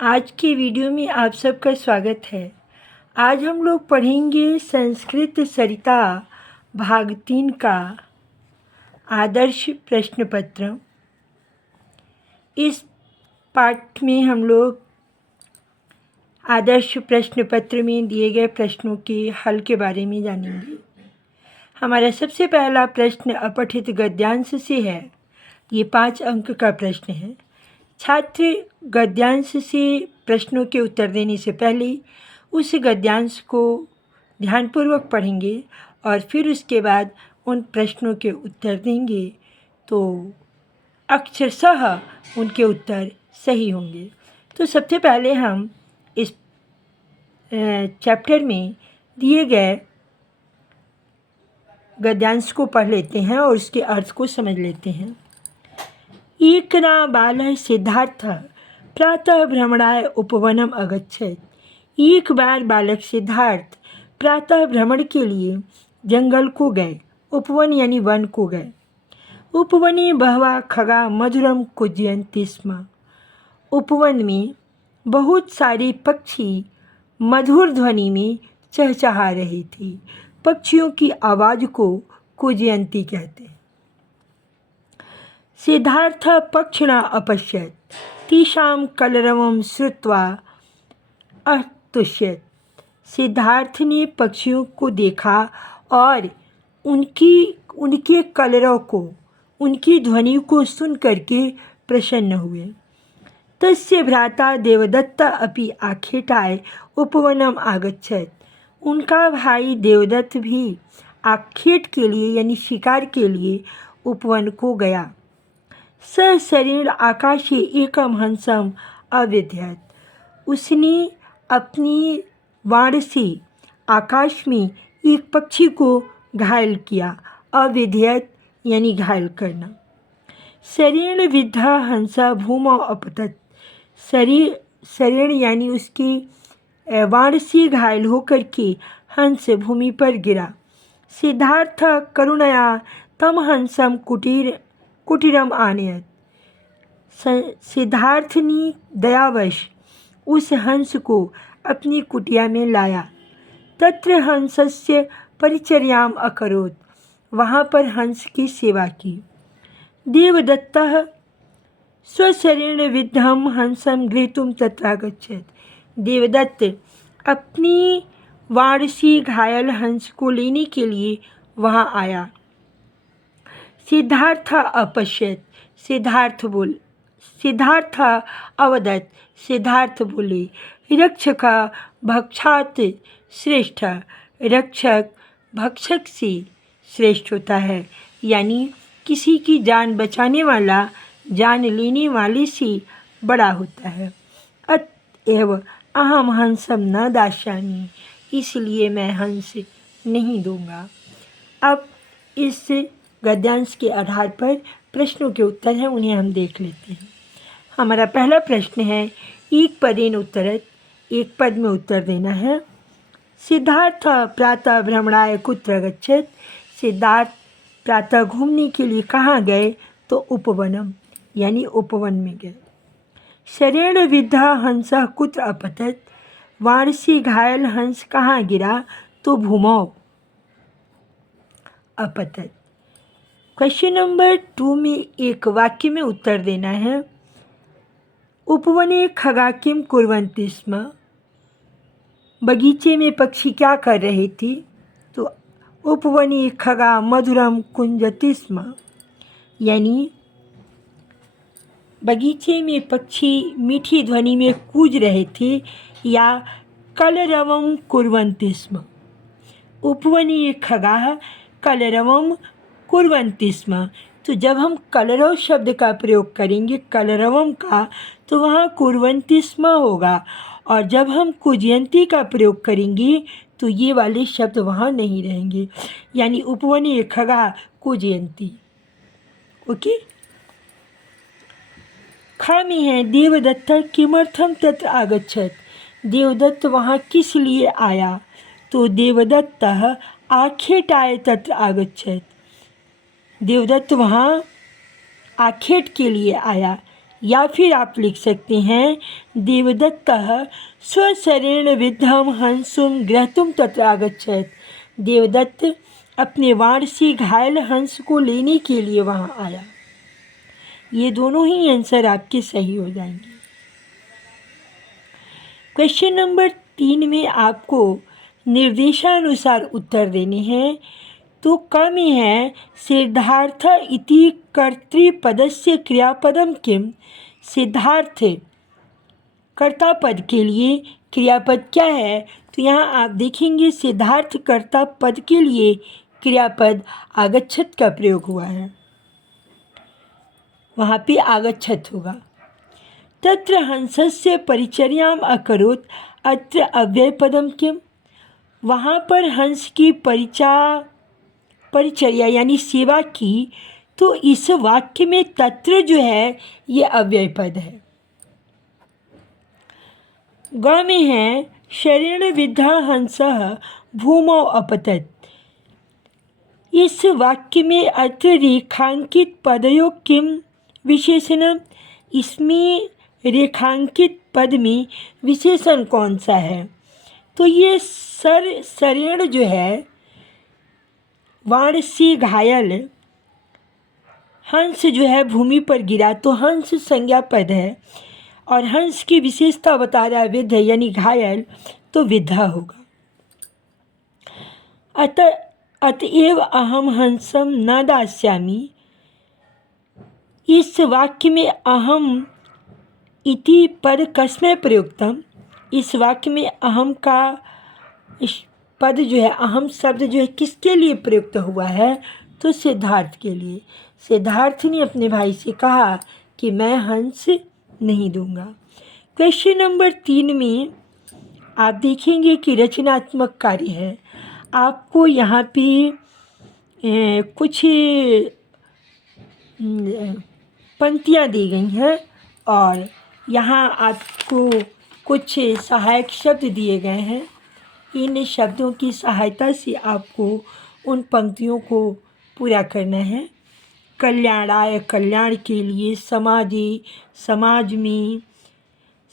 आज के वीडियो में आप सबका स्वागत है। आज हम लोग पढ़ेंगे संस्कृत सरिता भाग 3 का आदर्श प्रश्न पत्र। इस पाठ में हम लोग आदर्श प्रश्न पत्र में दिए गए प्रश्नों के हल के बारे में जानेंगे। हमारा सबसे पहला प्रश्न अपठित गद्यांश से है। ये 5 अंक का प्रश्न है। छात्र गद्यांश से प्रश्नों के उत्तर देने से पहले उस गद्यांश को ध्यानपूर्वक पढ़ेंगे और फिर उसके बाद उन प्रश्नों के उत्तर देंगे तो अक्षरशः उनके उत्तर सही होंगे। तो सबसे पहले हम इस चैप्टर में दिए गए गद्यांश को पढ़ लेते हैं और उसके अर्थ को समझ लेते हैं। एकदा बालः सिद्धार्थः प्रातः भ्रमणाय उपवनम अगच्छत्। एक बार बालक सिद्धार्थ प्रातः भ्रमण के लिए जंगल को गए। उपवन यानी वन को गए। उपवने बहवः खगा मधुरम कूजयन्ति स्म। उपवन में बहुत सारे पक्षी मधुर ध्वनि में चहचहा रहे थे। पक्षियों की आवाज़ को कूजयन्ति कहते हैं। सिद्धार्थ पक्षिणा अपश्यत् तेषां कलरवं श्रुत्वा अतुष्यत्। सिद्धार्थ ने पक्षियों को देखा और उनके कलरव को, उनकी ध्वनि को सुन करके प्रसन्न हुए। तस्य भ्राता देवदत्त अपि आखेटाय उपवनम आगच्छत्। उनका भाई देवदत्त भी आखेट के लिए यानी शिकार के लिए उपवन को गया। सशरीर आकाशे एकम हंसम अविध्यत। उसने अपनी वाण से आकाश में एक पक्षी को घायल किया। अविध्यत यानी घायल करना। शरीर विद्धा हंसा भूमौ अपतत। शरीर यानी उसकी वाण से घायल होकर के हंस भूमि पर गिरा। सिद्धार्थ करुणया तम हंसम कुटीरम आनयत। सिद्धार्थ ने दयावश उस हंस को अपनी कुटिया में लाया। तत्र हंसस्य परिचर्याम अकरोत्। वहाँ पर हंस की सेवा की। देवदत्तः स्वशरीर विद्धम हंसम गृहीतुम तत्रागच्छत्। देवदत्त अपनी वाण से घायल हंस को लेने के लिए वहाँ आया। सिद्धार्थ अपश्यत्। सिद्धार्थ अवदत्। सिद्धार्थ बोले रक्षक भक्षात् श्रेष्ठ। रक्षक भक्षक से श्रेष्ठ होता है, यानी किसी की जान बचाने वाला जान लेने वाले से बड़ा होता है। अतएव अहम हंसम न दास्यामि। इसलिए मैं हंस नहीं दूंगा। अब इस गद्यांश के आधार पर प्रश्नों के उत्तर हैं, उन्हें हम देख लेते हैं। हमारा पहला प्रश्न है एक पदेन उत्तरत। एक पद में उत्तर देना है। सिद्धार्थ प्रातः भ्रमणाय कुत्र गच्छत्। सिद्धार्थ प्रातः घूमने के लिए कहाँ गए? तो उपवनम यानी उपवन में गए। शरेण विद्धा हंसः कुत्र अपतत्। वाण से घायल हंस कहाँ गिरा? तो भूमौ अपतत्। क्वेश्चन नंबर 2 में एक वाक्य में उत्तर देना है। उपवने खगा किम कुर्वन्ति स्म। बगीचे में पक्षी क्या कर रहे थे? तो उपवने खगा मधुरम कुंजति स्म। यानी बगीचे में पक्षी मीठी ध्वनि में कूज रहे थे या कलरवं कुर्वन्ति स्म। उपवने खगाः कलरवं कुर्वन्ति स्म। तो जब हम कलरव शब्द का प्रयोग करेंगे कलरवम का, तो वहाँ कुर्वन्ति स्म होगा, और जब हम कूजयन्ति का प्रयोग करेंगे तो ये वाले शब्द वहाँ नहीं रहेंगे, यानी उपवने खगा कूजयन्ति। ओके। ख में है देवदत्त किमर्थम तत्र आगच्छत्। देवदत्त वहाँ किस लिए आया? तो देवदत्त आखेटाय तत्र आगच्छत्। देवदत्त वहाँ आखेट के लिए आया, या फिर आप लिख सकते हैं देवदत्तः स्वशरेण विद्धम हंसुम ग्रहतुम तत्र आगच्छत। देवदत्त अपने वाण से घायल हंस को लेने के लिए वहाँ आया। ये दोनों ही आंसर आपके सही हो जाएंगे। क्वेश्चन नंबर 3 में आपको निर्देशानुसार उत्तर देने हैं। तो क में है सिद्धार्थ इति कर्तृपदस्य क्रियापदम किम। सिद्धार्थ कर्ता पद के लिए क्रियापद क्या है? तो यहाँ आप देखेंगे सिद्धार्थ कर्ता पद के लिए क्रियापद आगच्छत का प्रयोग हुआ है, वहाँ पे आगच्छत होगा। तत्र हंसस्य परिचर्याम अकरोत् अत्र अव्ययपदम किम। वहाँ पर हंस की परिचर्या यानी सेवा की, तो इस वाक्य में तत्र जो है ये अव्यय पद है। ग में है शरेण विद्धा हंसः भूमौ अपतत। इस वाक्य में अत्र रेखांकित पदयों किम विशेषणम। इसमें रेखांकित पद में विशेषण कौन सा है? तो ये शरेण जो है वाण से घायल हंस जो है भूमि पर गिरा, तो हंस संज्ञा पद है और हंस की विशेषता बता रहा है विद्ध यानी घायल, तो विद्धा होगा। अतएव अहम हंसम न दास्यामि। इस वाक्य में अहम इति पद कस्मै प्रयुक्तम। इस वाक्य में अहम का पद जो है, अहम शब्द जो है किसके लिए प्रयुक्त हुआ है? तो सिद्धार्थ के लिए। सिद्धार्थ ने अपने भाई से कहा कि मैं हंस नहीं दूंगा। क्वेश्चन नंबर 3 में आप देखेंगे कि रचनात्मक कार्य है। आपको यहाँ पे कुछ पंक्तियाँ दी गई हैं और यहाँ आपको कुछ सहायक शब्द दिए गए हैं। इन शब्दों की सहायता से आपको उन पंक्तियों को पूरा करना है। कल्याणाय कल्याण के लिए, समाजे समाज में,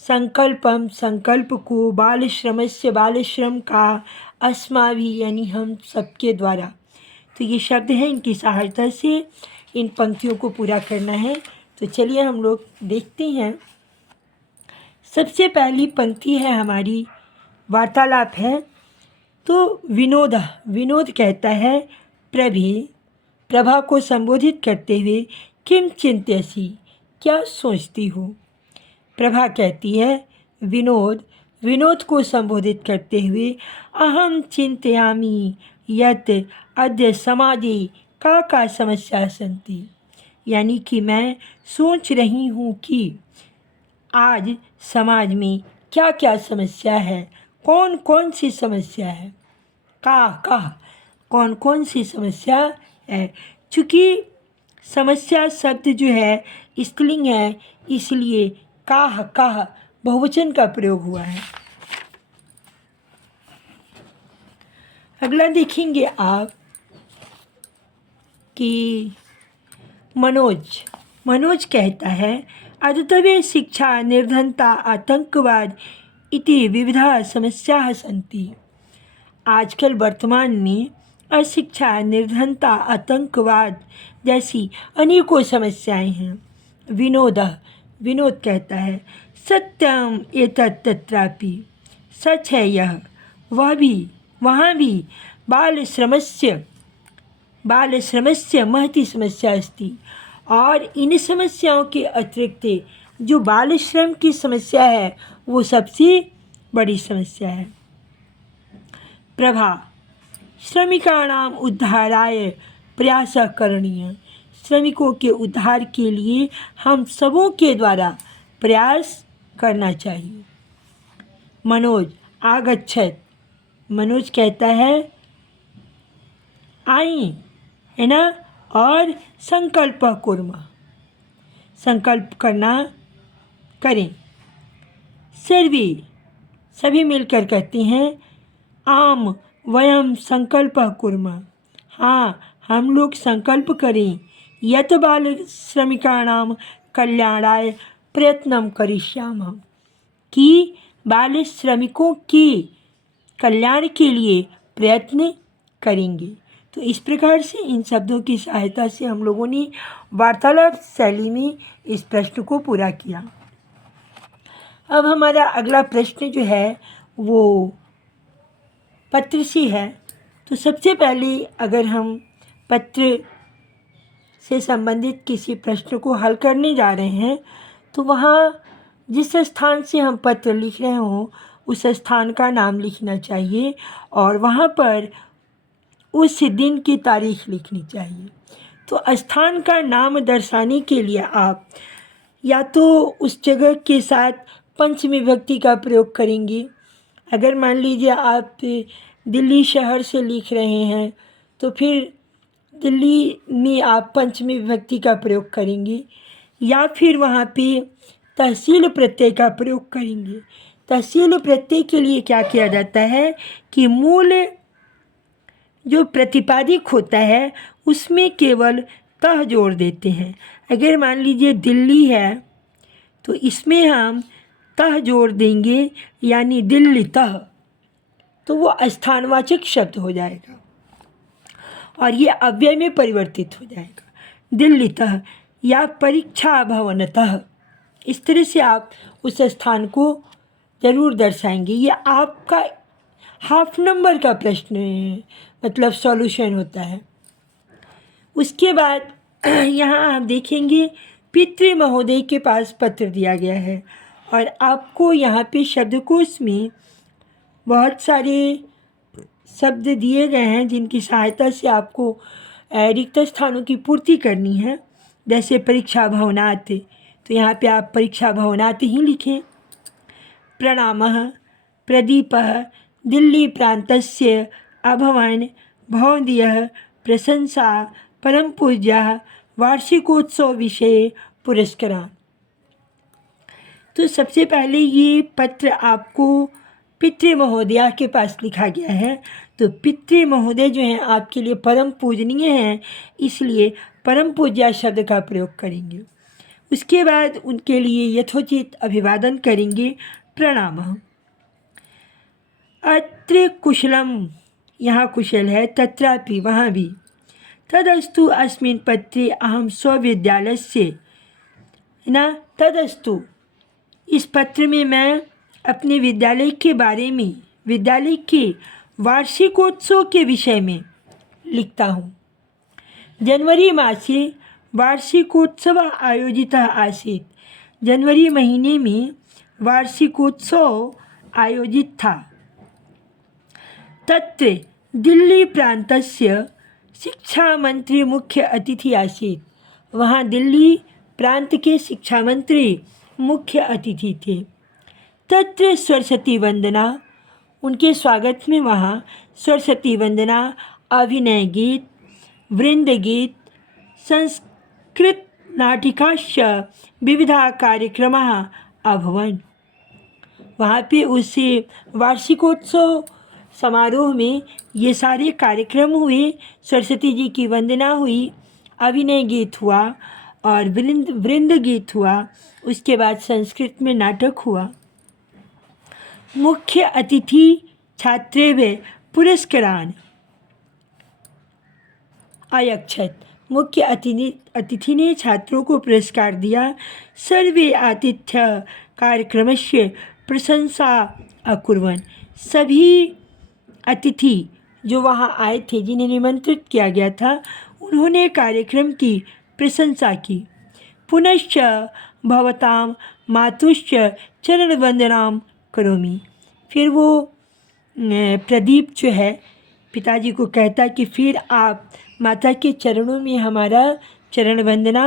संकल्पम संकल्प को, बाल श्रमस्य बाल श्रम का, अस्माभि यानी हम सबके द्वारा। तो ये शब्द हैं, इनकी सहायता से इन पंक्तियों को पूरा करना है। तो चलिए हम लोग देखते हैं। सबसे पहली पंक्ति है हमारी वार्तालाप है। तो विनोद कहता है प्रभा को संबोधित करते हुए किम चिंत्यसी, क्या सोचती हो। प्रभा कहती है विनोद को संबोधित करते हुए अहम चिंतयामि यत् अद्य समाजे का समस्या सन्ति। यानी कि मैं सोच रही हूँ कि आज समाज में क्या क्या समस्या है, कौन कौन सी समस्या है। कौन कौन सी समस्या है। चूँकि समस्या शब्द जो है स्त्रीलिंग है, इसलिए काह बहुवचन का प्रयोग हुआ है। अगला देखेंगे आप कि मनोज कहता है अद्यतवे शिक्षा निर्धनता आतंकवाद इति विविधा समस्याः सन्ति। आजकल वर्तमान में अशिक्षा, निर्धनता, आतंकवाद जैसी अनेकों समस्याएं हैं। विनोद कहता है सत्यम एतत् तत्रापि, सच है यह, वहाँ भी बाल श्रमस्य महती समस्या अस्ति। और इन समस्याओं के अतिरिक्त जो बाल श्रम की समस्या है वो सबसे बड़ी समस्या है। प्रभा श्रमिकाणाम उद्धाराय प्रयासः करणीय। श्रमिकों के उद्धार के लिए हम सबों के द्वारा प्रयास करना चाहिए। मनोज आगच्छत, मनोज कहता है आई, है ना। और संकल्प कुर्मः, संकल्प करना करें। सर्वे सभी मिलकर कहते हैं आम वयम संकल्प कुर्मः, हाँ हम लोग संकल्प करें। यत बाल श्रमिकाणाम कल्याणाय प्रयत्नं करिष्यामः, कि बाल श्रमिकों के कल्याण के लिए प्रयत्न करेंगे। तो इस प्रकार से इन शब्दों की सहायता से हम लोगों ने वार्तालाप शैली में इस प्रश्न को पूरा किया। अब हमारा अगला प्रश्न जो है वो पत्र से है। तो सबसे पहले अगर हम पत्र से संबंधित किसी प्रश्न को हल करने जा रहे हैं तो वहाँ जिस स्थान से हम पत्र लिख रहे हों उस स्थान का नाम लिखना चाहिए और वहाँ पर उस दिन की तारीख लिखनी चाहिए। तो स्थान का नाम दर्शाने के लिए आप या तो उस जगह के साथ पंचमी विभक्ति का प्रयोग करेंगे। अगर मान लीजिए आप दिल्ली शहर से लिख रहे हैं तो फिर दिल्ली में आप पंचमी विभक्ति का प्रयोग करेंगे, या फिर वहाँ पे तहसील प्रत्यय का प्रयोग करेंगे। तहसील प्रत्यय के लिए क्या किया जाता है कि मूल जो प्रतिपादिक होता है उसमें केवल तह जोड़ देते हैं। अगर मान लीजिए दिल्ली है तो इसमें हम तह जोड़ देंगे यानी दिल्ली तह, तो वो स्थानवाचक शब्द हो जाएगा और ये अव्यय में परिवर्तित हो जाएगा। दिल्ली तह या परीक्षा भवनतः, इस तरह से आप उस स्थान को ज़रूर दर्शाएंगे। ये आपका हाफ नंबर का प्रश्न मतलब सॉल्यूशन होता है। उसके बाद यहाँ आप देखेंगे पितृ महोदय के पास पत्र दिया गया है और आपको यहाँ पे शब्दकोश में बहुत सारे शब्द दिए गए हैं जिनकी सहायता से आपको रिक्त स्थानों की पूर्ति करनी है। जैसे परीक्षा भवनात्, तो यहाँ पे आप परीक्षा भवनात् ही लिखें। प्रणामः, प्रदीपः, दिल्ली प्रान्तस्य अभवन् भवदीयः प्रशंसा परम पूज्यः वार्षिकोत्सव विषये पुरस्कारान्। तो सबसे पहले ये पत्र आपको पितृ महोदया के पास लिखा गया है। तो पितृ महोदय जो हैं आपके लिए परम पूजनीय हैं, इसलिए परम पूज्य शब्द का प्रयोग करेंगे। उसके बाद उनके लिए यथोचित अभिवादन करेंगे। प्रणामः। अत्र कुशलम, यहाँ कुशल है, तत्रापि वहाँ भी। तदस्तु अस्मिन् पत्रे अहम स्वविद्यालयस्य न तदस्तु, इस पत्र में मैं अपने विद्यालय के बारे में, विद्यालय के वार्षिकोत्सव के विषय में लिखता हूँ। जनवरी मासे वार्षिकोत्सव आयोजितः आसीत्, जनवरी महीने में वार्षिकोत्सव आयोजित था। तत्र दिल्ली प्रान्तस्य शिक्षा मंत्री मुख्य अतिथि आसीत्, वहाँ दिल्ली प्रांत के शिक्षा मंत्री मुख्य अतिथि थे। तत्र सरस्वती वंदना, उनके स्वागत में वहाँ सरस्वती वंदना, अभिनय गीत, वृंद गीत, संस्कृत नाटिकाश्च विविधा कार्यक्रमाः अभवन्। वहाँ पे उस वार्षिकोत्सव समारोह में ये सारे कार्यक्रम हुए। सरस्वती जी की वंदना हुई, अभिनय गीत हुआ और वृंद गीत हुआ। उसके बाद संस्कृत में नाटक हुआ। मुख्य अतिथि छात्रेभ्यः पुरस्कारान् अयच्छत्, मुख्य अतिथि ने छात्रों को पुरस्कार दिया। सर्वे आतिथ्य कार्यक्रमस्य प्रशंसा अकुर्वन्, सभी अतिथि जो वहाँ आए थे, जिन्हें निमंत्रित किया गया था, उन्होंने कार्यक्रम की प्रशंसा की। पुनश्च भवतां मातुश्च चरणवंदनां करोमि, फिर वो प्रदीप जो है पिताजी को कहता है कि फिर आप माता के चरणों में हमारा चरण वंदना,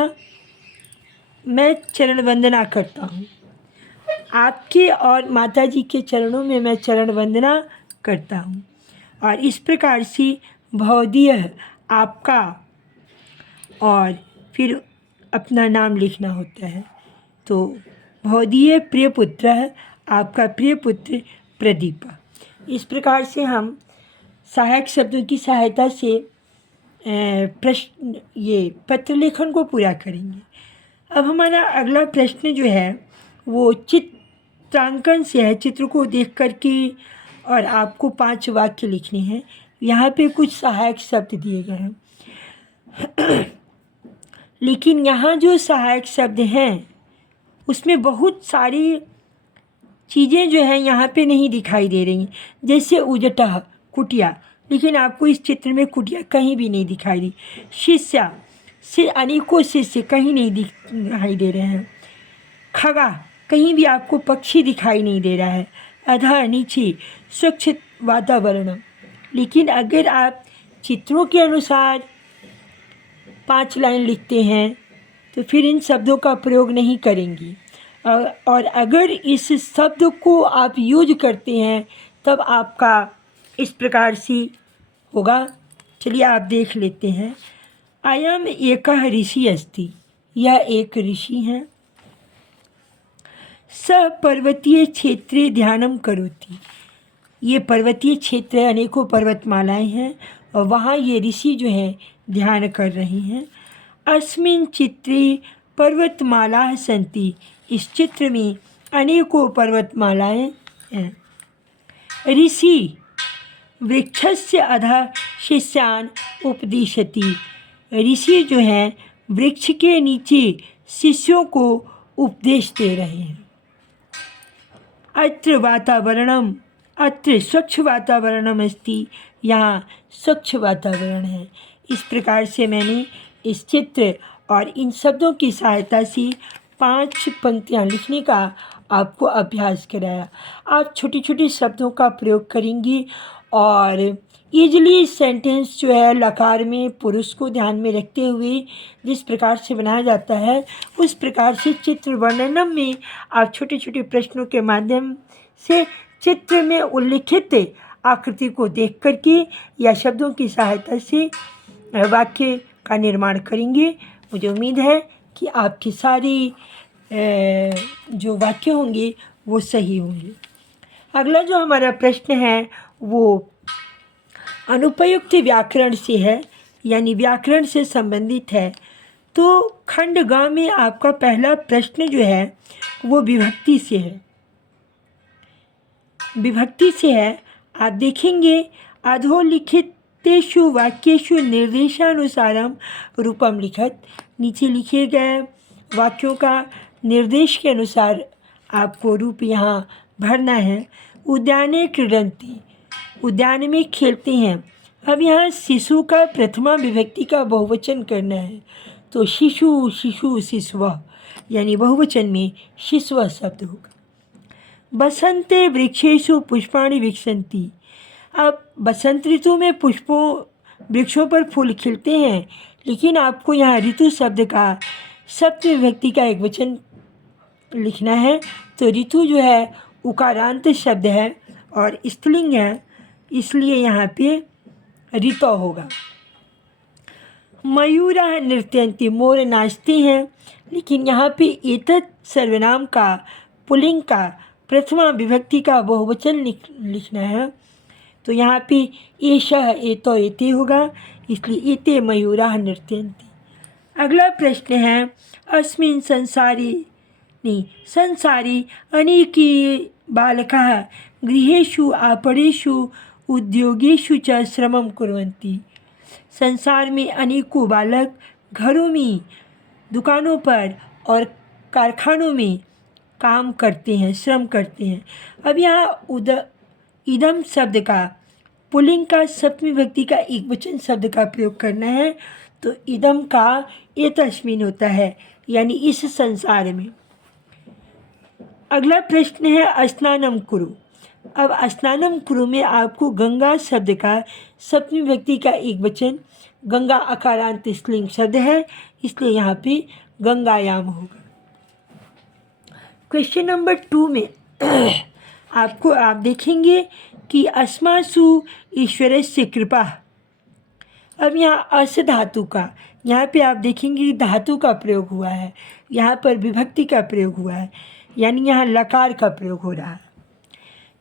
मैं चरण वंदना करता हूँ, आपके और माता जी के चरणों में मैं चरण वंदना करता हूँ। और इस प्रकार से भवदीय आपका और फिर अपना नाम लिखना होता है। तो भवदीय प्रिय पुत्र है, आपका प्रिय पुत्र प्रदीप। इस प्रकार से हम सहायक शब्दों की सहायता से प्रश्न ये पत्र लेखन को पूरा करेंगे। अब हमारा अगला प्रश्न जो है वो चित्रांकन से है। चित्र को देख कर के और आपको 5 वाक्य लिखने हैं। यहाँ पे कुछ सहायक शब्द दिए गए हैं लेकिन यहाँ जो सहायक शब्द हैं उसमें बहुत सारी चीज़ें जो हैं यहाँ पे नहीं दिखाई दे रही हैं। जैसे उजटह, कुटिया, लेकिन आपको इस चित्र में कुटिया कहीं भी नहीं दिखाई दी। शिष्या से अनेकों शिष्य कहीं नहीं दिखाई दे रहे हैं। खगा, कहीं भी आपको पक्षी दिखाई नहीं दे रहा है। अधः, नीचे, स्वच्छ वातावरण। लेकिन अगर आप चित्रों के अनुसार 5 लाइन लिखते हैं तो फिर इन शब्दों का प्रयोग नहीं करेंगी। और अगर इस शब्द को आप यूज करते हैं तब आपका इस प्रकार से होगा। चलिए आप देख लेते हैं। अयम एकः ऋषि अस्ति, यह एक ऋषि हैं। स पर्वतीय क्षेत्रे ध्यानम करोति, ये पर्वतीय क्षेत्र है, अनेकों पर्वतमालाएं हैं और वहाँ ये ऋषि जो हैं ध्यान कर रही हैं। अस्मिन् चित्रे पर्वतमालाः सन्ति, इस चित्र में अनेकों पर्वतमालाएं हैं। ऋषि वृक्षस्य अधः शिष्यान् उपदिशति, ऋषि जो हैं वृक्ष के नीचे शिष्यों को उपदेश दे रहे हैं। अत्र वातावरणम, अत्र स्वच्छ वातावरणम अस्ति, यहाँ स्वच्छ वातावरण है। इस प्रकार से मैंने इस चित्र और इन शब्दों की सहायता से 5 पंक्तियाँ लिखने का आपको अभ्यास कराया। आप छोटे छोटे शब्दों का प्रयोग करेंगी और ईजिली सेंटेंस जो है लकार में पुरुष को ध्यान में रखते हुए जिस प्रकार से बनाया जाता है उस प्रकार से चित्र वर्णनम में आप छोटे छोटे प्रश्नों के माध्यम से चित्र में उल्लिखित आकृति को देख करके या शब्दों की सहायता से वाक्य का निर्माण करेंगे। मुझे उम्मीद है कि आपकी सारी जो वाक्य होंगे वो सही होंगे। अगला जो हमारा प्रश्न है वो अनुपयुक्त व्याकरण से है, यानी व्याकरण से संबंधित है। तो खंड ग में आपका पहला प्रश्न जो है वो विभक्ति से है। विभक्ति से है, आप देखेंगे अधोलिखितेषु वाक्येषु निर्देशानुसारम रूपम लिखत, नीचे लिखे गए वाक्यों का निर्देश के अनुसार आपको रूप यहाँ भरना है। उद्याने क्रीडन्ति, उद्यान में खेलते हैं। अब यहाँ शिशु का प्रथमा विभक्ति का बहुवचन करना है तो शिशु, शिशु, शिशवः, यानी बहुवचन में शिशवः शब्द होगा। बसंते वृक्षेषु पुष्पाणि विकसन्ति, अब बसंत ऋतु में वृक्षों पर फूल खिलते हैं, लेकिन आपको यहाँ ऋतु शब्द का सप्तमी विभक्ति का एक वचन लिखना है। तो ऋतु जो है उकारांत शब्द है और स्त्रीलिंग है, इसलिए यहाँ पे ऋतौ होगा। मयूरः नृत्यन्ति, मोर नाचते हैं, लेकिन यहाँ पे एतत् सर्वनाम का पुल्लिंग का प्रथमा विभक्ति का बहुवचन लिखना है। तो यहाँ पे एषः, एतौ, एते होगा, इसलिए एते मयूराः नृत्यन्ति। अगला प्रश्न है अस्मिन् संसारी अनेके बालकाः गृहेषु आपणेषु उद्योगेषु च श्रमं कुर्वन्ति, संसार में अनेकों बालक घरों में, दुकानों पर और कारखानों में काम करते हैं, श्रम करते हैं। अब यहाँ इदम शब्द का पुल्लिंग का सप्तमी विभक्ति का एक वचन शब्द का प्रयोग करना है। तो इदम का एतस्मिन् होता है, यानी इस संसार में। अगला प्रश्न है स्नानम कुरु। अब स्नानम कुरु में आपको गंगा शब्द का सप्तमी विभक्ति का एक वचन, गंगा अकारांत स्त्रीलिंग शब्द है, इसलिए यहाँ पे गंगायाम होगा। क्वेश्चन नंबर 2 में आप देखेंगे कि अस्मासु ईश्वरस्य कृपा। अब यहाँ अस धातु का, यहाँ पे आप देखेंगे कि धातु का प्रयोग हुआ है, यहाँ पर विभक्ति का प्रयोग हुआ है, यानी यहाँ लकार का प्रयोग हो रहा है।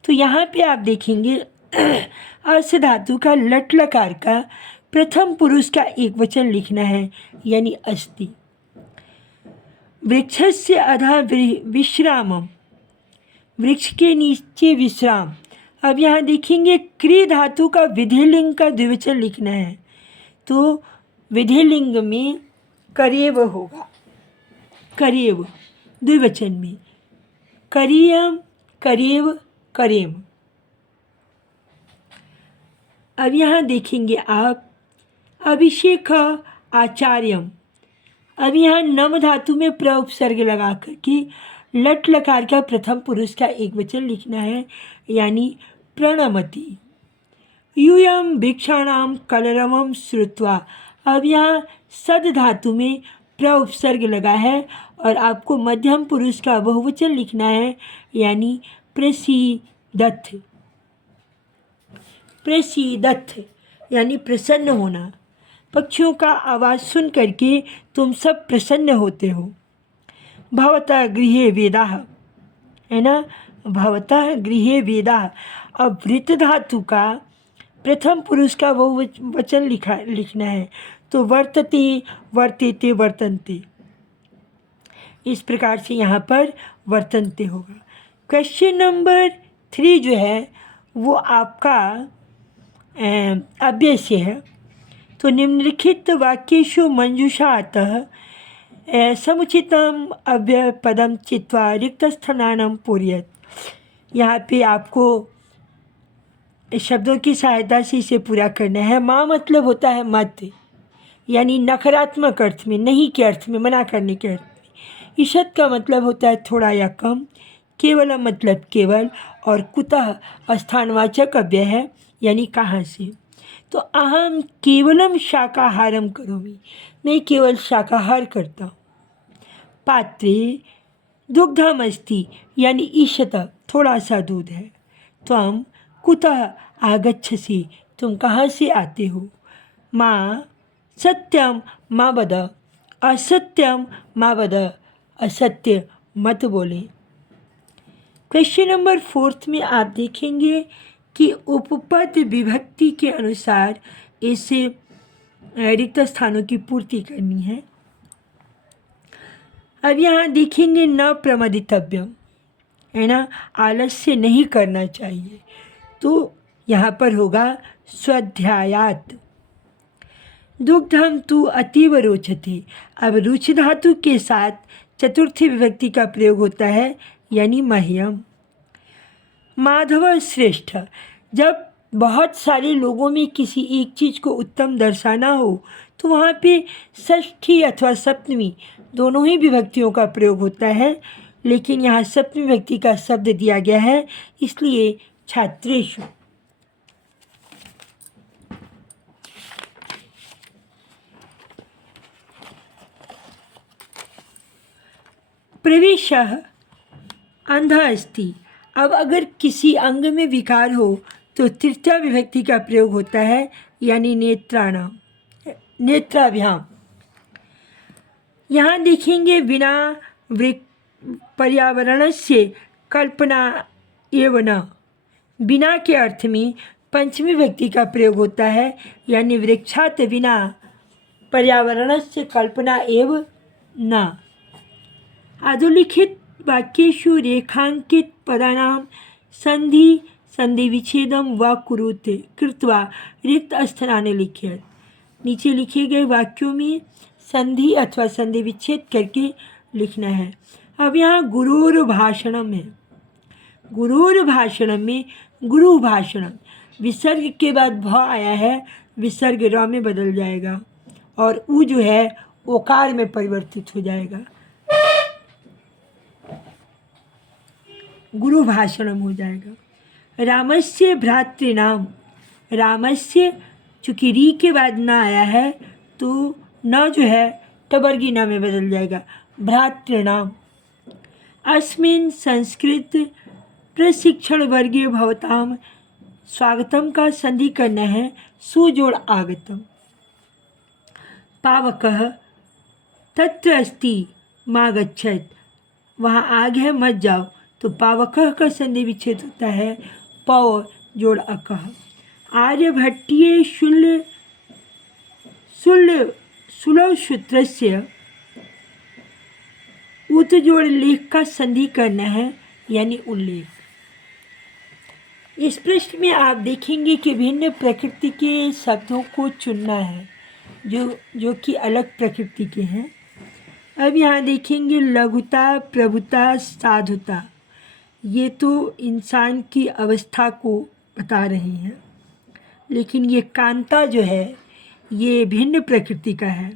तो यहाँ पे आप देखेंगे अस धातु का लट लकार का प्रथम पुरुष का एक वचन लिखना है, यानी अस्ति। वृक्षस्य अधः विश्रामम, वृक्ष के नीचे विश्राम। अब यहाँ देखेंगे क्री धातु का विधिलिंग का द्विवचन लिखना है, तो विधिलिंग में करेव होगा, करेव द्विवचन में, करियम करेव करेम। अब यहाँ देखेंगे आप अभिषेक आचार्यम। अब यहाँ नम धातु में प्र उपसर्ग लगा कर के लट लकार का प्रथम पुरुष का एक वचन लिखना है, यानी प्रणमति। यूयम वृक्षाणाम कलरवम श्रुत्वा। अब यहाँ सद धातु में प्र उपसर्ग लगा है और आपको मध्यम पुरुष का बहुवचन लिखना है, यानी प्रसीदथ, प्रसीदथ यानी प्रसन्न होना। पक्षियों का आवाज़ सुन करके तुम सब प्रसन्न होते हो। भवतः गृहे वेदाः, है ना, भवतः गृहे वेदाः। अब वृत्त धातु का प्रथम पुरुष का बहुवचन लिखना है, तो वर्तते वर्तेते वर्तन्ते, इस प्रकार से यहाँ पर वर्तन्ते होगा। क्वेश्चन नंबर 3 जो है वो आपका अव्यय है। तो निम्नलिखित वाक्येषु मंजूषातः समुचितम अव्यय पदम चित्वा रिक्तस्थानानं पूरयेत्। यहाँ पे आपको शब्दों की सहायता से इसे पूरा करना है। माँ मतलब होता है मत, यानी नकारात्मक अर्थ में, नहीं के अर्थ में, मना करने के अर्थ में। ईषत् का मतलब होता है थोड़ा या कम, केवलम मतलब केवल, और कुतः स्थानवाचक अव्यय है, यानी कहाँ से। तो अहम केवलम शाकाहारम करोमि, मैं केवल शाकाहार करता हूँ। पात्रे दुग्धम अस्ति, यानी ईषत थोड़ा सा दूध है। त्वम कुतः आगच्छसि, तुम कहाँ से आते हो। माँ सत्यम माँ वद, असत्यम माँ वद, असत्य मत बोले। क्वेश्चन नंबर 4 में आप देखेंगे कि उपपद विभक्ति के अनुसार इसे रिक्त स्थानों की पूर्ति करनी है। अब यहाँ देखेंगे न प्रमदितव्यम, है ना, आलस्य नहीं करना चाहिए, तो यहाँ पर होगा स्वाध्यायात्। दुग्धम तु अतीव रोचते। अब रुचि धातु के साथ चतुर्थी विभक्ति का प्रयोग होता है, यानी मह्यम। माधव श्रेष्ठ, जब बहुत सारे लोगों में किसी एक चीज़ को उत्तम दर्शाना हो तो वहाँ पे षष्ठी अथवा सप्तमी दोनों ही विभक्तियों का प्रयोग होता है, लेकिन यहाँ सप्तमी विभक्ति का शब्द दिया गया है, इसलिए छात्रेषु। प्रवेशः अंधः अस्ति। अब अगर किसी अंग में विकार हो तो तृतीया विभक्ति का प्रयोग होता है, यानी नेत्राणाम, नेत्राभ्याम। यहाँ देखेंगे बिना पर्यावरणस्य कल्पना एव न, बिना के अर्थ में पंचमी विभक्ति का प्रयोग होता है, यानी वृक्षात् बिना पर्यावरणस्य कल्पना एव न। अधोलिखित वाक्येषु रेखांकित पदानां संधि संधि विच्छेदम व कुरुते कृत्वा रिक्त स्थानानि लिखेत्। नीचे लिखे गए वाक्यों में संधि अथवा संधि विच्छेद करके लिखना है। अब यहाँ गुरुर भाषणम है, गुरुर भाषणम में गुरु भाषणम, विसर्ग के बाद भ आया है, विसर्ग र में बदल जाएगा और उ जो है ओकार में परिवर्तित हो जाएगा, गुरु भाषणम हो जाएगा। रामस्य भ्रातृनाम, रामस्य चूँकि री के बाद न आया है तो न जो है टबर्गी न में बदल जाएगा, भ्रातृनाम। अस्मिन् संस्कृत प्रशिक्षण वर्गे भवताम, स्वागतम का संधि करना है, सुजोड़ आगतम। पावकः तत्र अस्ति मा गच्छेत्, वहाँ आग है मत जाओ, तो पावकः का संधि विच्छेद होता है, पव जोड़ अकः। आर्यभट्टीय सुलभसूत्रस्य सूत्र जोड़ लेख का संधि करना है यानी उल्लेख। इस प्रश्न में आप देखेंगे कि भिन्न प्रकृति के शब्दों को चुनना है जो कि अलग प्रकृति के हैं। अब यहाँ देखेंगे लघुता, प्रभुता, साधुता, ये तो इंसान की अवस्था को बता रहे हैं, लेकिन ये कांता जो है ये भिन्न प्रकृति का है।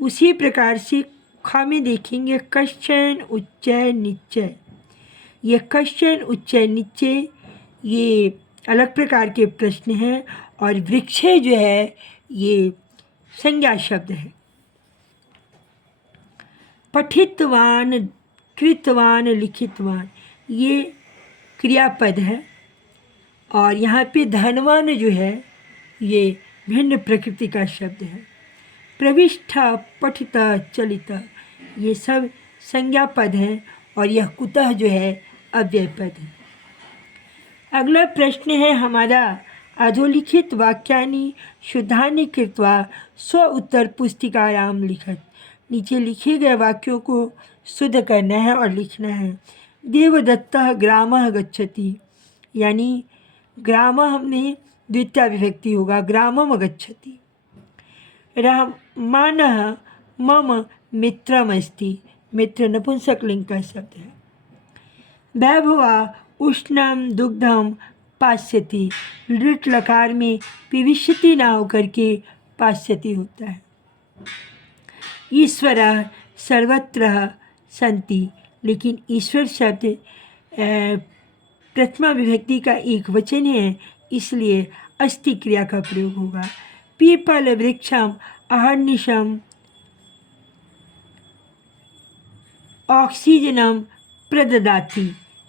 उसी प्रकार से ख में देखेंगे कश्चन, उच्चय, निश्चय। ये कश्चन, उच्चय, निश्चय ये अलग प्रकार के प्रश्न हैं और वृक्षे जो है ये संज्ञा शब्द है। पठितवान, कृतवान, लिखितवान ये क्रियापद है और यहाँ पे धनवान जो है ये भिन्न प्रकृति का शब्द है। प्रविष्टा, पठिता, चलिता ये सब संज्ञा पद हैं और यह कुतः जो है अव्यय पद है। अगला प्रश्न है हमारा अधोलिखित वाक्यानि शुद्धानि कृत्वा स्व उत्तर पुस्तिकायां लिखत। नीचे लिखे गए वाक्यों को शुद्ध करना है और लिखना है। देवदत्तः ग्रामः गच्छति, यानी ग्रामः हमने द्वितीय विभक्ति होगा, ग्रामम गच्छति। रहमानः मम मित्रमस्ति, मित्र नपुंसकलिंग का शब्द है। वैभवा उष्णम दुग्धम पास्यति, लृट लकार में पिविष्यति ना होकर के पास्यति होता है। ईश्वरः सर्वत्र सन्ति, लेकिन ईश्वर शब्द प्रथमा विभक्ति का एक वचन है, इसलिए अस्ति क्रिया का प्रयोग होगा। पीपल वृक्षम अहर्निशम ऑक्सीजनम प्रददाति,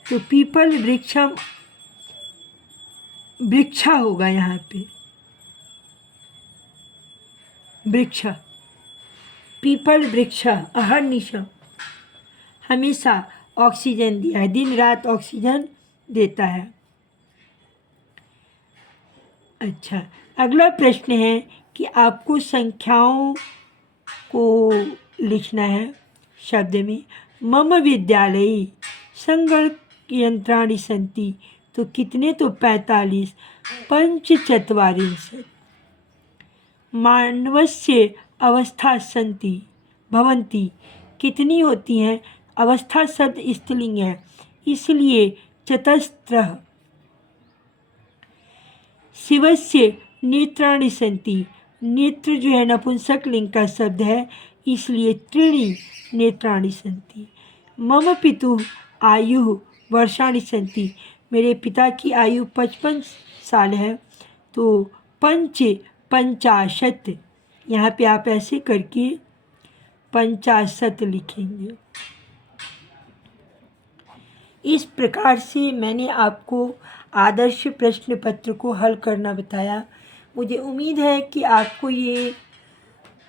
तो पीपल वृक्षम वृक्षा होगा, यहाँ पे वृक्ष, पीपल वृक्ष अहर्निशम हमेशा ऑक्सीजन दिया है, दिन रात ऑक्सीजन देता है। अच्छा, अगला प्रश्न है कि आपको संख्याओं को लिखना है शब्द में। मम विद्यालये संगणक यंत्राणि सन्ति, तो कितने, तो 45। पंचचत्वारिंशत्। मानवस्य अवस्था सन्ति भवन्ति, कितनी होती हैं, अवस्था शब्द स्त्रीलिंग है इसलिए चतस्रः। शिवस्य नेत्राणि सन्ति, नेत्र जो है नपुंसक लिंग का शब्द है इसलिए त्रीणि नेत्राणि सन्ति। मम पितुः आयुः वर्षाणि सन्ति, मेरे पिता की आयु 55 साल है, तो पंचाशत, यहाँ पे आप ऐसे करके 50 लिखेंगे। इस प्रकार से मैंने आपको आदर्श प्रश्न पत्र को हल करना बताया। मुझे उम्मीद है कि आपको ये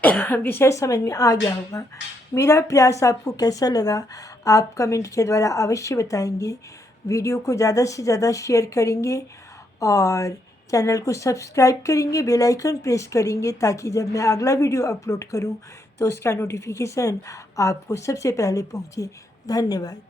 विषय समझ में आ गया होगा। मेरा प्रयास आपको कैसा लगा आप कमेंट के द्वारा अवश्य बताएंगे। वीडियो को ज़्यादा से ज़्यादा शेयर करेंगे और चैनल को सब्सक्राइब करेंगे, बेल आइकन प्रेस करेंगे ताकि जब मैं अगला वीडियो अपलोड करूं तो उसका नोटिफिकेशन आपको सबसे पहले पहुंचे। धन्यवाद।